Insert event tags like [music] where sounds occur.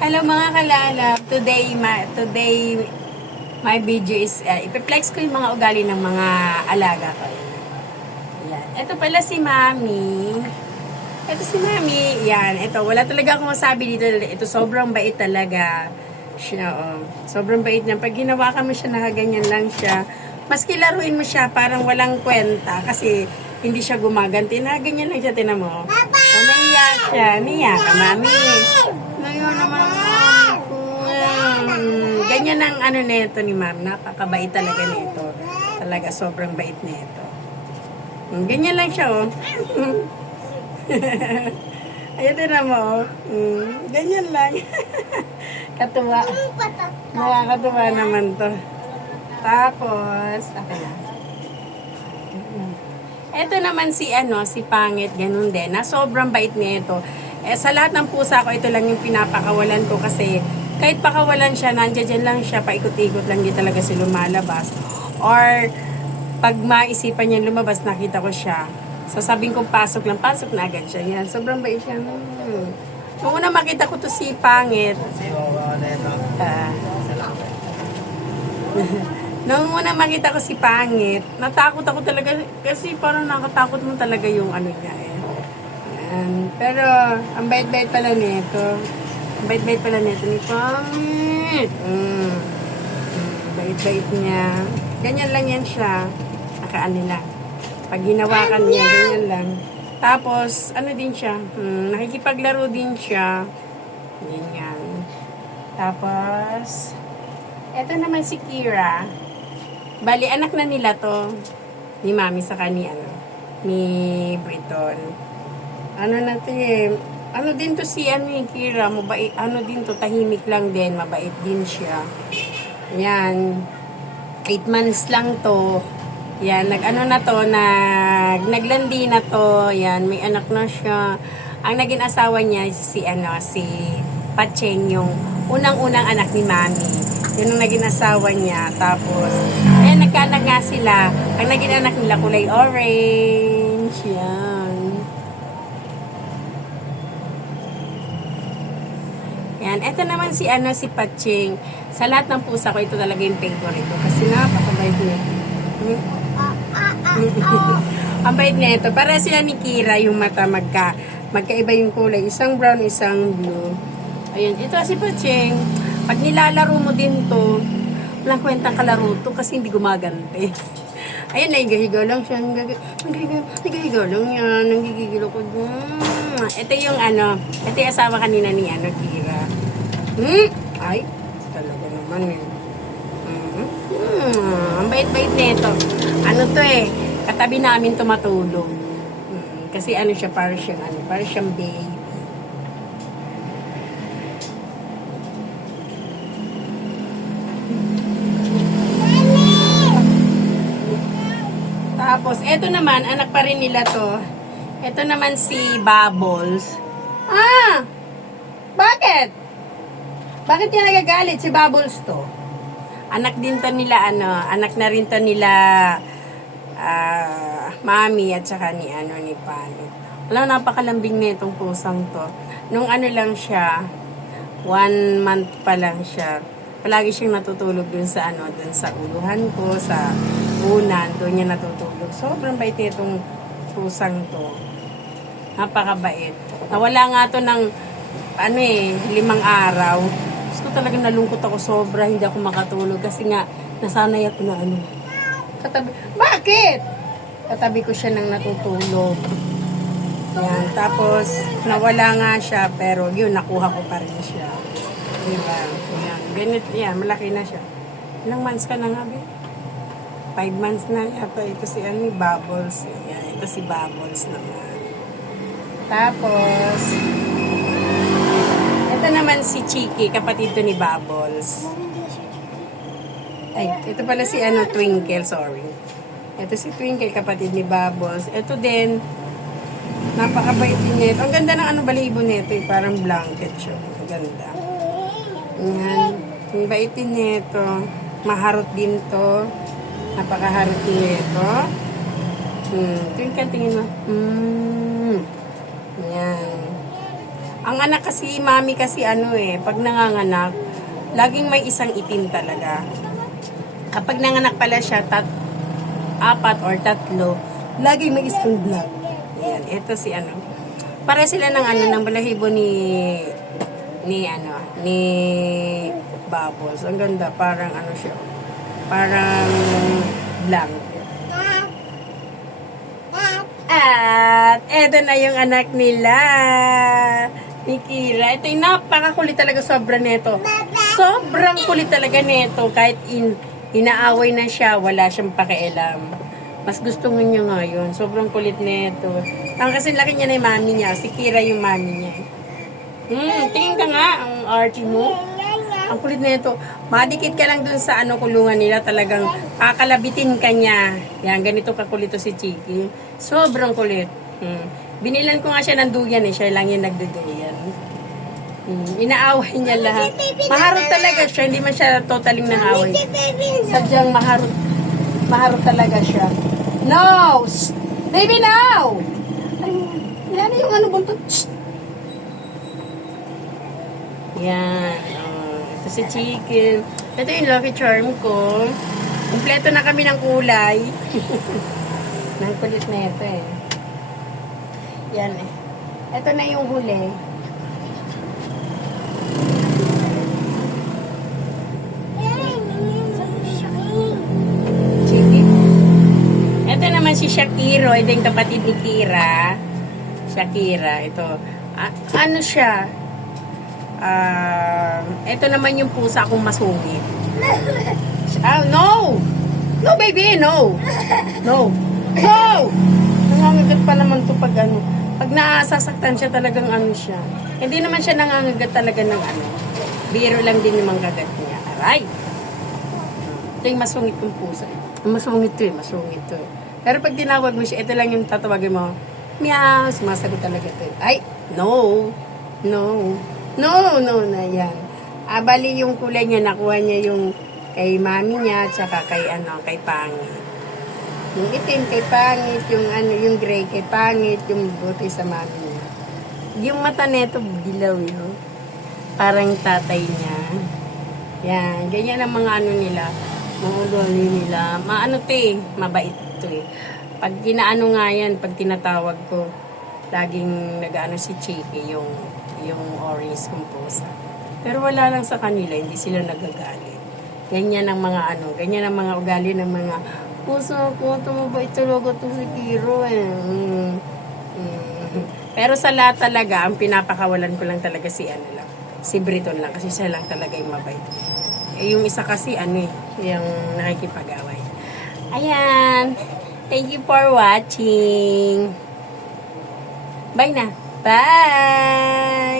Hello mga kalalab. Today, ma today my video is, uh, ipiplex ko yung mga ugali ng mga alaga ko. Yan. Ito pala si Mami. Ito si Mami. Yan. Ito, wala talaga akong masabi dito. Ito, sobrang bait talaga. Siya, oh. Sobrang bait niya. Pag ginawa ka mo siya, nakaganyan lang siya. Maski laruin mo siya, parang walang kwenta. Kasi, hindi siya gumaganti. Nakaganyan lang siya, tinan mo. O, naiya siya. Naiya ka, Mami. Naiya naman. Mm, Ganyan ang ano nito ni ma'am. Napakabait talaga nito. Talaga, sobrang bait nito. Mm, Ganyan lang siya, oh. [laughs] Ayun din mo, oh. Mm, Ganyan lang. [laughs] Katuwa. Nakakatuwa naman to. Tapos. Ito naman si ano, si Pangit, ganun din. Na sobrang bait nito. Eh, sa lahat ng pusa ko, ito lang yung pinapakawalan ko kasi kahit pakawalan siya, nandiyan lang siya, paikot-ikot lang din talaga si lumalabas. Or, pag maisipan niya lumabas, nakita ko siya. Sasabihin ko, pasok lang, pasok na agad siya. Yan, sobrang bait siya. Hmm. Nung una makita ko to si Pangit, ah, [laughs] Nung una makita ko si Pangit, natakot ako talaga kasi parang nakatakot mo talaga yung ano niya eh. Yan. Pero, ang bait-bait pala nito. Ang bait-bait pala nito ni Pangit. Mm. Bait-bait niya. Ganyan lang yan siya. Nakaano lang. Pag ginawakan niya, ganyan lang. Tapos, ano din siya? Hmm, nakikipaglaro din siya. Ganyan. Tapos, eto naman si Kira. Bali, anak na nila to. Ni Mami sa ni ano, ni Briton. Ano na to eh. Ano din to si ano eh, Kira. Mabait, ano din to, tahimik lang din. Mabait din siya. Yan. 8 months lang to. Yan, nag-ano na to, nag, naglandi na to. Yan, may anak na siya. Ang naging asawa niya si ano, si Pacheng, yung unang-unang anak ni Mami. Yun ang naging asawa niya. Tapos, ayan, nagkaanak nga sila. Ang naging anak nila kulay orange. Yan. Yan. Ito naman si ano si Paching. Sa lahat ng pusa ko, ito talaga yung favorite ko. Kasi napakabait niya. Hmm? [laughs] Ang bait niya ito. Para sila ni Kira yung mata magka, magkaiba yung kulay. Isang brown, isang blue. Ayun. Ito si Paching. Pag nilalaro mo din to, walang kwentang kalaro to kasi hindi gumagante. Ayun, naigahigaw lang siya. Naigahigaw, naigahigaw lang yan. Nanggigigil ako. Hmm. Ito yung ano, ito yung asawa kanina ni ano, Kira. Hmm? Ay, talaga naman eh. Hmm. Hmm. Ang bait-bait nito. Ano to eh, katabi namin to matulog. Hmm. Kasi ano siya, para siyang ano, para siyang babe. Tapos, eto naman, anak pa rin nila to. Eto naman si Bubbles. Ah! Bakit? Bakit niya nagagalit si Bubbles to? Anak din to nila, ano, anak na rin to nila ah, mami at saka ni, ano, ni Palit. Wala, napakalambing na itong pusang to. Nung ano lang siya, one month pa lang siya, palagi siyang natutulog dun sa ano, dun sa uluhan ko, sa unan, doon niya natutulog. Sobrang bait nitong pusang to. Napakabait. Nawala nga to ng ano eh, limang araw. Ko talagang nalungkot ako sobra, hindi ako makatulog kasi nga nasanay ako na ano. Katabi, bakit? Katabi ko siya nang natutulog. Yan. Tapos, nawala nga siya, pero yun, nakuha ko pa rin siya. Diba? Yan. Ganit, yan, malaki na siya. Ilang months ka na nga, babe? Five months na yata. Ito si ano, Bubbles. Yan, ito si Bubbles naman. Tapos, ito naman si Chiki, kapatid ni Bubbles. Ay, ito pala si ano, Twinkle, sorry. Ito si Twinkle, kapatid ni Bubbles. Ito din, napakabait din nito. Ang ganda ng ano balibo nito, eh, parang blanket siya. Ang ganda. Yan. Ang bait din nito. Maharot din to. Napakaharot din nito. Hmm. Twinkle, tingin mo. Hmm. Yan. Ang anak kasi, mami kasi ano eh, pag nanganganak, laging may isang itim talaga. Kapag nanganak pala siya, tat, apat or tatlo, laging may isang black. Yan, ito si ano. Para sila ng ano, ng balahibo ni, ni ano, ni Bubbles. Ang ganda, parang ano siya, parang blank. At eto na yung anak nila. Ni Kira. Ito yung napakakulit talaga sobra neto. Sobrang kulit talaga neto. Kahit in, inaaway na siya, wala siyang pakialam. Mas gusto nga niya ngayon. Sobrang kulit neto. Ang kasi laki niya na yung mami niya. Si Kira yung mami niya. Hmm, tingin ka nga ang arty mo. Ang kulit na ito. Madikit ka lang dun sa ano kulungan nila. Talagang kakalabitin ka niya. Yan, ganito kakulit to si Chiki. Sobrang kulit. Hmm. Binilan ko nga siya ng duyan eh. Siya lang yung nagduduyan. Hmm. Inaaway niya lahat. Maharot talaga siya. Hindi man siya totaling nangaway. Sadyang maharot. Maharot talaga siya. No! Shh! Baby, no! Ay, yan yung ano buntot. Yan. Oh, ito si chicken. Ito yung lucky charm ko. Kompleto na kami ng kulay. [laughs] Nang kulit na ito eh. Yan eh. Ito na yung huli. Ito naman si Shakiro. Ito yung kapatid ni Kira. Shakira. Ito. A- ano siya? Um, ito naman yung pusa kong masungit. Ah, no! No, baby, no! No! No! Nangangagat pa naman to pag ano. Pag nasasaktan siya talagang ano siya. Hindi naman siya nangangagat talaga ng ano. Biro lang din yung manggagat niya. Aray! Ito yung masungit kong pusa. Masungit to eh, masungit to eh. Pero pag tinawag mo siya, ito lang yung tatawagin mo. Meow! Sumasagot talaga to eh. Ay! No! No! No, no, na yan. Ah, bali yung kulay niya, nakuha niya yung kay mami niya, tsaka kay ano, kay Pangit. Yung itim kay Pangit, yung ano, yung gray kay Pangit, yung buti sa mami niya. Yung mata neto, dilaw yun. Parang tatay niya. Yan, ganyan ang mga ano nila, mga uloli nila. Maano to eh, mabait to eh. Pag ginaano nga yan, pag tinatawag ko, laging nag-ano si Chiki, yung, yung orange composa. Pero wala lang sa kanila, hindi sila nagagalit. Ganyan ang mga ano, ganyan ang mga ugali ng mga puso ko, tumabait talaga to si Kiro eh. Mm. Mm. Pero sa lahat talaga, ang pinapakawalan ko lang talaga si ano lang, si Briton lang, kasi siya lang talaga yung mabait. Eh, yung isa kasi ano eh, yung nakikipag-away. Ayan. Thank you for watching. Bye na. Bye!